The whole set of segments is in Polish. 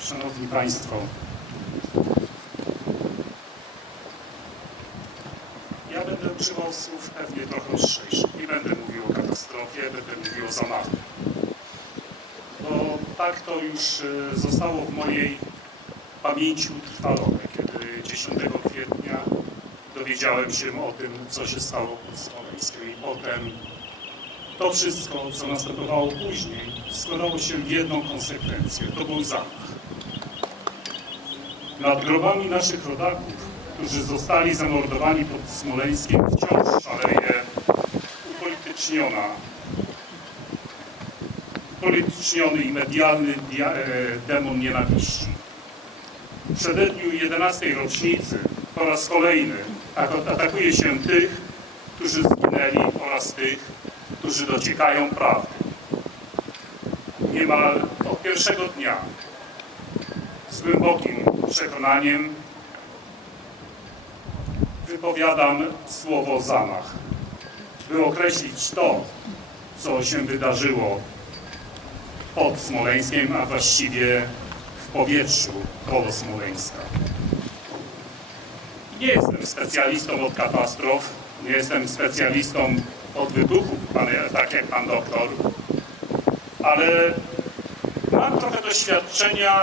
Szanowni Państwo, ja będę używał słów pewnie trochę ostrzejszych. Nie będę mówił o katastrofie, będę mówił o zamachu. Bo tak to już e, zostało w mojej pamięci utrwalone, kiedy 10 kwietnia dowiedziałem się o tym, co się stało pod Smoleńskiem i potem to wszystko, co następowało później, składało się w jedną konsekwencję. To był zamach. Nad grobami naszych rodaków, którzy zostali zamordowani pod Smoleńskiem, wciąż szaleje upolityczniona, upolityczniony i medialny dia- e, demon nienawiści. W przededniu 11. rocznicy po raz kolejny at- atakuje się tych, którzy zginęli oraz tych, którzy dociekają prawdy. Niemal od pierwszego dnia z głębokim przekonaniem wypowiadam słowo zamach, by określić to, co się wydarzyło pod Smoleńskiem, a właściwie w powietrzu koło Smoleńska. Nie jestem specjalistą od katastrof, nie jestem specjalistą od wybuchów, tak jak pan doktor, ale mam trochę doświadczenia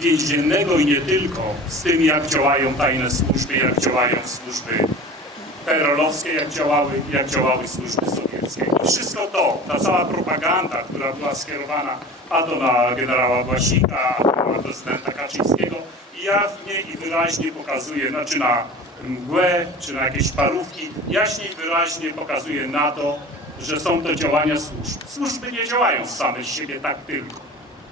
więziennego i nie tylko z tym, jak działają tajne służby, jak działają służby perolowskie, jak działały, jak działały służby sowieckie. I wszystko to, ta cała propaganda, która była skierowana a to na generała Błasika, a na prezydenta Kaczyńskiego, jawnie i wyraźnie pokazuje, znaczy na mgłę, czy na jakieś parówki, jaśnie i wyraźnie pokazuje na to, że są to działania służb. Służby nie działają same z siebie tak tylko.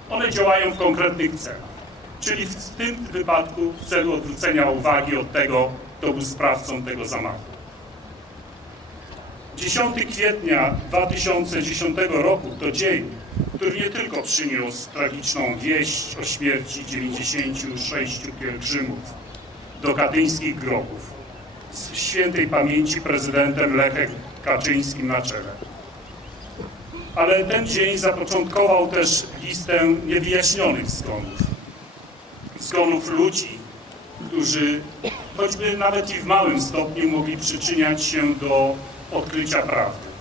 One działają w konkretnych celach. Czyli w tym wypadku w celu odwrócenia uwagi od tego, kto był sprawcą tego zamachu. 10 kwietnia 2010 roku to dzień, który nie tylko przyniósł tragiczną wieść o śmierci 96 pielgrzymów do katyńskich grobów z świętej pamięci prezydentem Lechem Kaczyńskim na czele. Ale ten dzień zapoczątkował też listę niewyjaśnionych zgonów. Zgonów ludzi, którzy choćby nawet i w małym stopniu mogli przyczyniać się do odkrycia prawdy.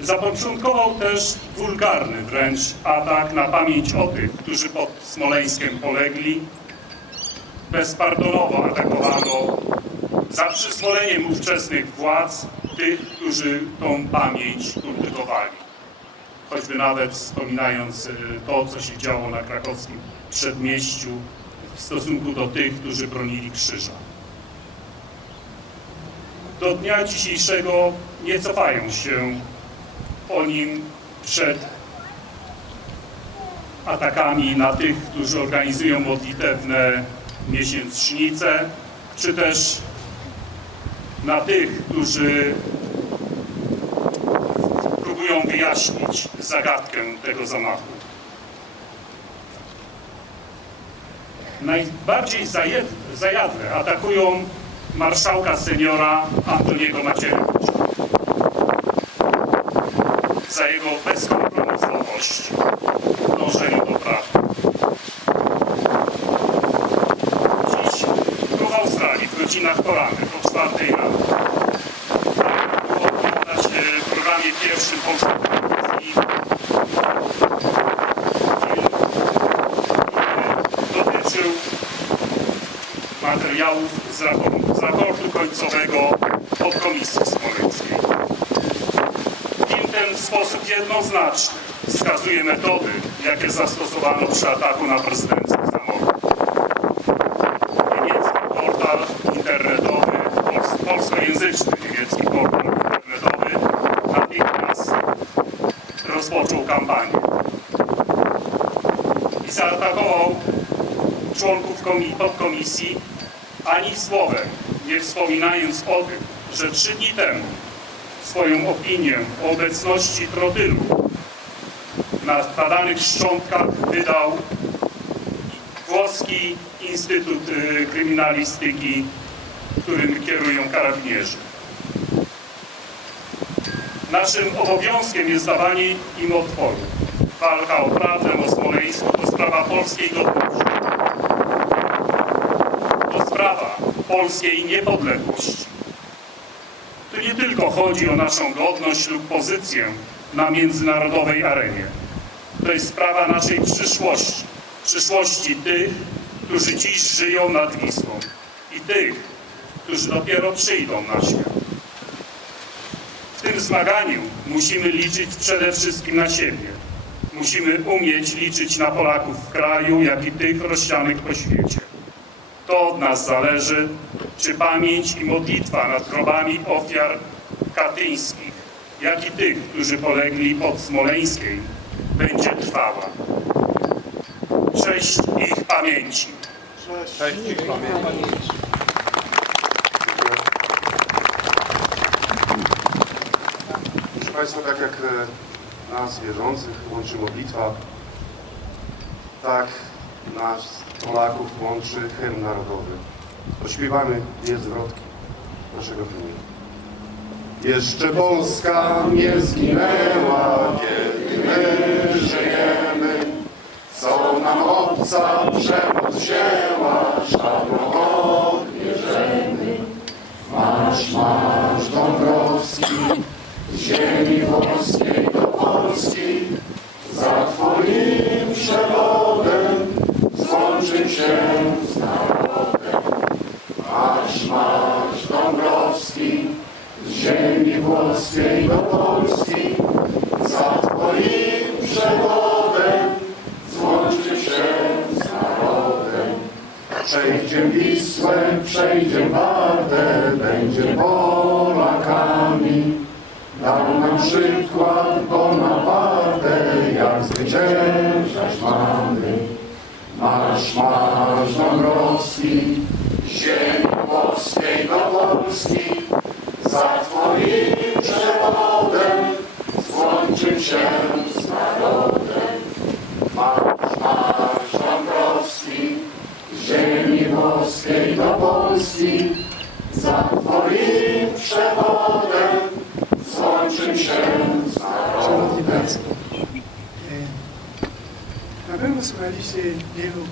Zapoczątkował też wulgarny wręcz atak na pamięć o tych, którzy pod Smoleńskiem polegli. Bezpardonowo atakowano za przyzwoleniem ówczesnych władz tych, którzy tą pamięć kultywowali. Choćby nawet wspominając y, to, co się działo na krakowskim przedmieściu w stosunku do tych, którzy bronili krzyża. Do dnia dzisiejszego nie cofają się po nim przed atakami na tych, którzy organizują modlitewne miesięcznice, czy też na tych, którzy próbują wyjaśnić zagadkę tego zamachu. Najbardziej zajadle atakują marszałka seniora Antoniego Macierewicza za jego bezkompromisowość w dążeniu do prawdy. Dziś tu w Australii w godzinach porannych o czwartej rano było oglądać w programie pierwszym polskiej telewizji który dotyczył materiałów z raportu, z raportu końcowego podkomisji smoleńskiej. Film ten w sposób jednoznaczny wskazuje metody, jakie zastosowano przy ataku na prezydencki rozpoczął kampanię i zaatakował członków komi- podkomisji ani słowem, nie wspominając o tym, że trzy dni temu swoją opinię o obecności trotylu na badanych szczątkach wydał włoski Instytut y, Kryminalistyki, którym kierują karabinierzy. Naszym obowiązkiem jest dawanie im odporu. Walka o prawdę o Smoleńsku to sprawa polskiej godności. To sprawa polskiej niepodległości. Tu nie tylko chodzi o naszą godność lub pozycję na międzynarodowej arenie. To jest sprawa naszej przyszłości. Przyszłości tych, którzy dziś żyją nad Wisłą i tych, którzy dopiero przyjdą na świat. Tym zmaganiu musimy liczyć przede wszystkim na siebie. Musimy umieć liczyć na Polaków w kraju, jak i tych rozsianych po świecie. To od nas zależy, czy pamięć i modlitwa nad grobami ofiar katyńskich, jak i tych, którzy polegli pod Smoleńskiej, będzie trwała. Cześć ich pamięci. Cześć ich pamięci. Państwa, tak jak e, nas wierzących łączy modlitwa, tak nas Polaków łączy hymn narodowy. Ośpiewamy dwie zwrotki naszego hymnu. Jeszcze Polska nie zginęła, kiedy my żyjemy. Co nam obca przemoc wzięła, sztabą odbierzemy. Marsz, marsz Dąbrowski, ziemi włoskiej do Polski, za Twoim przewodem złączy się z narodem. Marsz, marsz Dąbrowski, z ziemi włoskiej do Polski, za Twoim przewodem złączy się z narodem. Przejdzie Wisłę, przejdzie Wartę, będzie Polakami. Dał nam przykład Bonaparte, jak zwyciężać mamy. Marsz, marsz Dąbrowski, ziemi włoskiej do Polski, za Twoim przewodem złączył się z narodem. ese dedo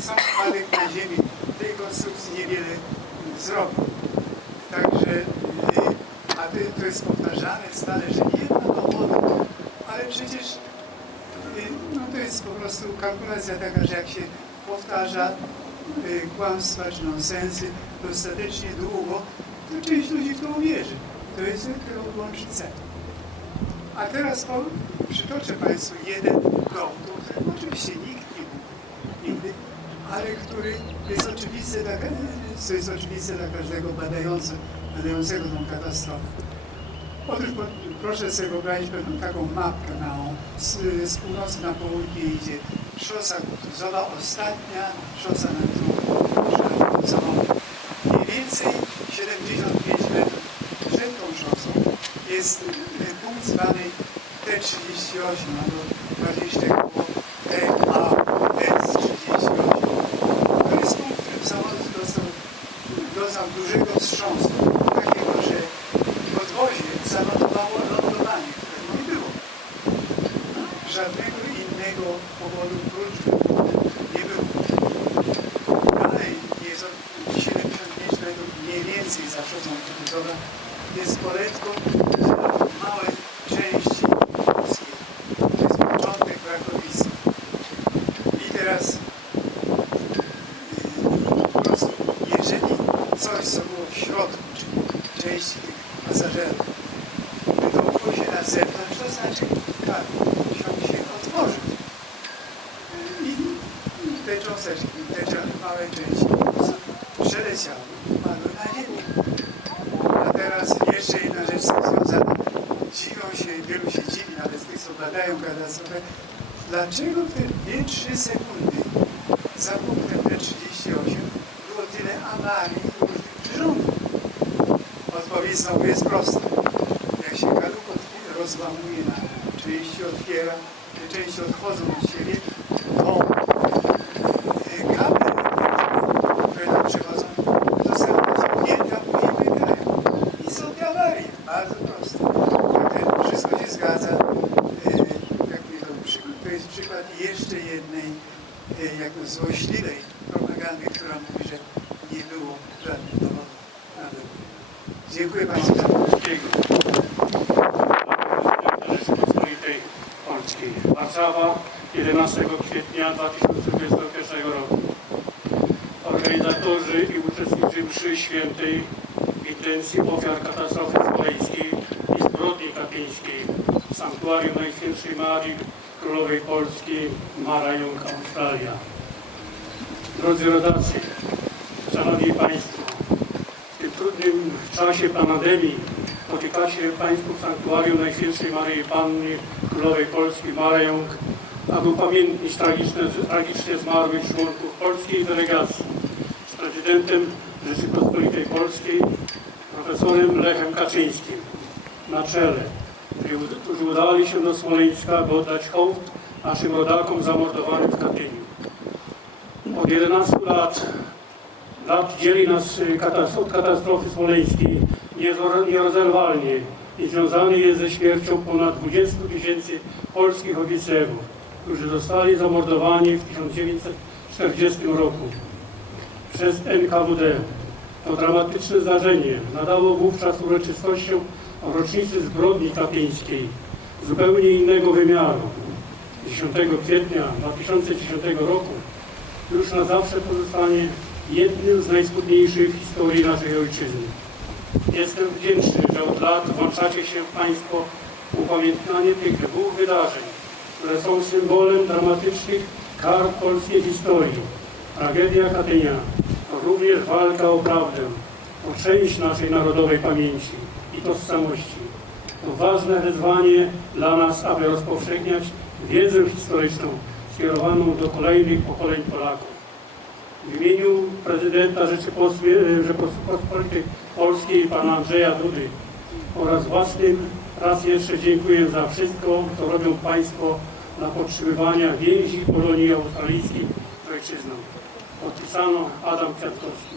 sam wypadek na ziemi tej konstrukcji niewiele zrobił. Także, a to jest powtarzane stale, że nie ma ale przecież no to jest po prostu kalkulacja taka, że jak się powtarza kłamstwa czy nonsensy dostatecznie długo, to część ludzi w to uwierzy. To jest tylko łączy cel. A teraz przytoczę Państwu jeden dowód, o którym oczywiście nikt ale który jest oczywisty dla, co jest oczywiste dla każdego badającego, badającego tą katastrofę. Otóż proszę sobie wyobrazić pewną taką mapkę małą. Z, z północy na południe idzie szosa Kutuzowa, ostatnia szosa, na którą trzeba samochód. Mniej więcej 75 metrów przed tą szosą jest y, punkt zwany T38, albo Żadnego innego powodu prócz nie było. Dalej jest od 75 metrów mniej więcej za szosą Kutuzowa jest poletko małe części polskiej. To jest początek Krakowicy. I teraz yy, po prostu jeżeli coś, co było w środku, czyli części tych pasażerów, wydłuło się na zewnątrz, to znaczy tak, się się otworzy. Yy, I te cząsteczki, te cze- małe części po prostu przeleciały, upadły na ziemię. A teraz jeszcze jedna rzecz związana. Dziwią się, wielu się dziwi, ale z tych, co badają katastrofę, dlaczego w te 2-3 sekundy za punktem T38 było tyle awarii różnych przyrządów? Odpowiedź znowu jest prosta. Jak się kadłub rozłamuje na części otwiera, te części odchodzą od siebie, to e, kable, które tam przechodzą, zostają naciągnięte, a później pękają. I są te awarie. Bardzo proste. Także wszystko się zgadza. E, Jak mówię, to, przykład, jeszcze jednej e, jakby złośliwej propagandy, która mówi, że nie było żadnych dowodów na wybuch. Dziękuję Państwu Polskiej. Warszawa, 11 kwietnia 2021 roku. Organizatorzy i uczestnicy mszy świętej intencji ofiar katastrofy smoleńskiej i zbrodni katyńskiej w Sanktuarium Najświętszej Marii Królowej Polski Mara Young, Australia. Drodzy rodacy, Szanowni Państwo, w tym trudnym czasie pandemii spotykacie Państwo w Sanktuarium Najświętszej Maryi Panny Królowej Polski Marią, aby upamiętnić tragiczne, tragicznie zmarłych członków polskiej delegacji z prezydentem Rzeczypospolitej Polskiej, profesorem Lechem Kaczyńskim na czele, którzy ud- którzy udali się do Smoleńska, by oddać hołd naszym rodakom zamordowanym w Katyniu. Od 11 lat lat dzieli nas y, od katastrofy smoleńskiej nierozerwalnie i związany jest ze śmiercią ponad 20 tysięcy polskich oficerów, którzy zostali zamordowani w 1940 roku przez NKWD. To dramatyczne zdarzenie nadało wówczas uroczystościom rocznicy zbrodni katyńskiej zupełnie innego wymiaru. 10 kwietnia 2010 roku już na zawsze pozostanie jednym z najsmutniejszych w historii naszej ojczyzny. Jestem wdzięczny, że od lat włączacie się Państwo w upamiętnianie tych dwóch wydarzeń, które są symbolem dramatycznych kar polskiej historii. Tragedia Katynia również walka o prawdę, o część naszej narodowej pamięci i tożsamości. To ważne wyzwanie dla nas, aby rozpowszechniać wiedzę historyczną skierowaną do kolejnych pokoleń Polaków. W imieniu prezydenta Rzeczypospolitej Polskiej pana Andrzeja Dudy oraz własnym raz jeszcze dziękuję za wszystko, co robią Państwo dla podtrzymywania więzi Polonii Australijskiej z ojczyzną. Podpisano Adam Kwiatkowski.